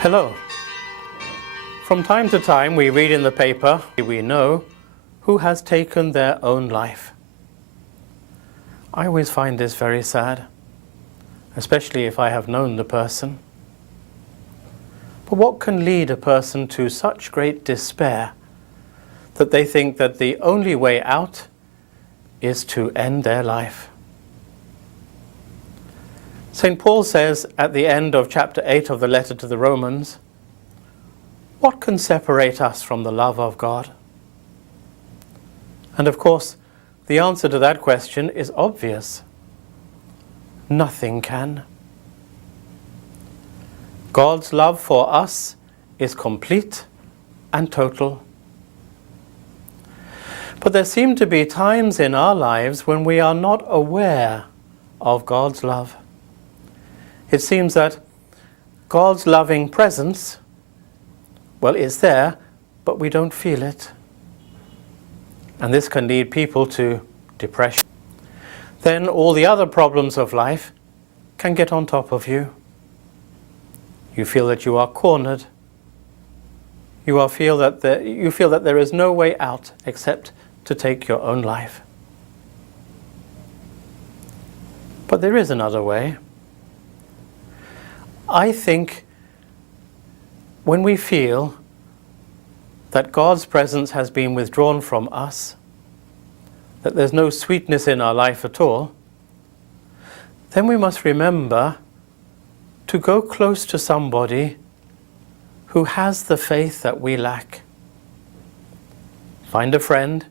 Hello. From time to time we read in the paper, we know who has taken their own life. I always find this very sad, especially if I have known the person. But what can lead a person to such great despair that they think that the only way out is to end their life? St. Paul says at the end of chapter 8 of the letter to the Romans, "What can separate us from the love of God?" And of course, the answer to that question is obvious. Nothing can. God's love for us is complete and total. But there seem to be times in our lives when we are not aware of God's love. It seems that God's loving presence, well, is there, but we don't feel it. And this can lead people to depression. Then all the other problems of life can get on top of you. You feel that you are cornered. You feel that there is no way out except to take your own life. But there is another way. I think when we feel that God's presence has been withdrawn from us, that there's no sweetness in our life at all, then we must remember to go close to somebody who has the faith that we lack. Find a friend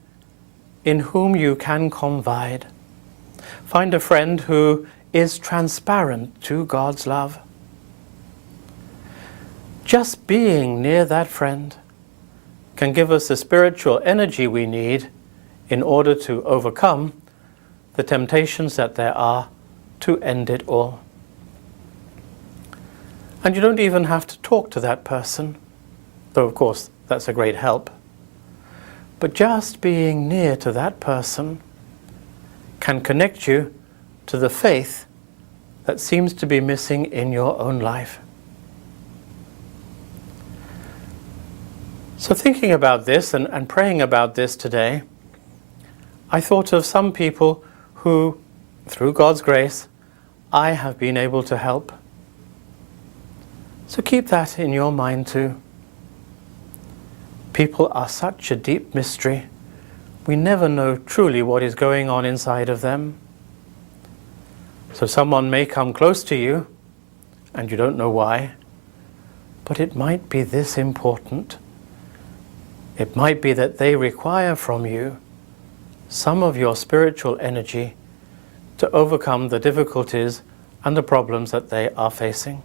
in whom you can confide. Find a friend who is transparent to God's love. Just being near that friend can give us the spiritual energy we need in order to overcome the temptations that there are to end it all. And you don't even have to talk to that person, though of course that's a great help. But just being near to that person can connect you to the faith that seems to be missing in your own life. So thinking about this and praying about this today, I thought of some people who, through God's grace, I have been able to help. So keep that in your mind too. People are such a deep mystery. We never know truly what is going on inside of them. So someone may come close to you, and you don't know why, but it might be this important. It might be that they require from you some of your spiritual energy to overcome the difficulties and the problems that they are facing.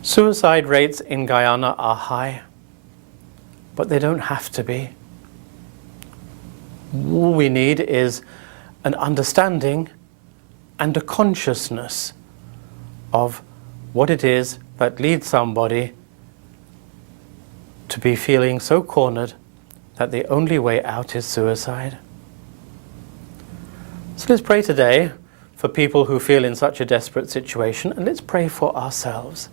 Suicide rates in Guyana are high, but they don't have to be. All we need is an understanding and a consciousness of what it is that leads somebody to be feeling so cornered that the only way out is suicide. So let's pray today for people who feel in such a desperate situation, and let's pray for ourselves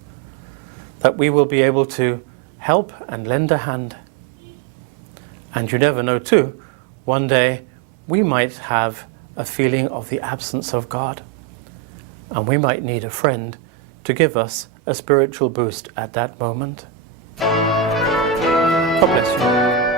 that we will be able to help and lend a hand. And you never know too, one day we might have a feeling of the absence of God, and we might need a friend to give us a spiritual boost at that moment. God bless you.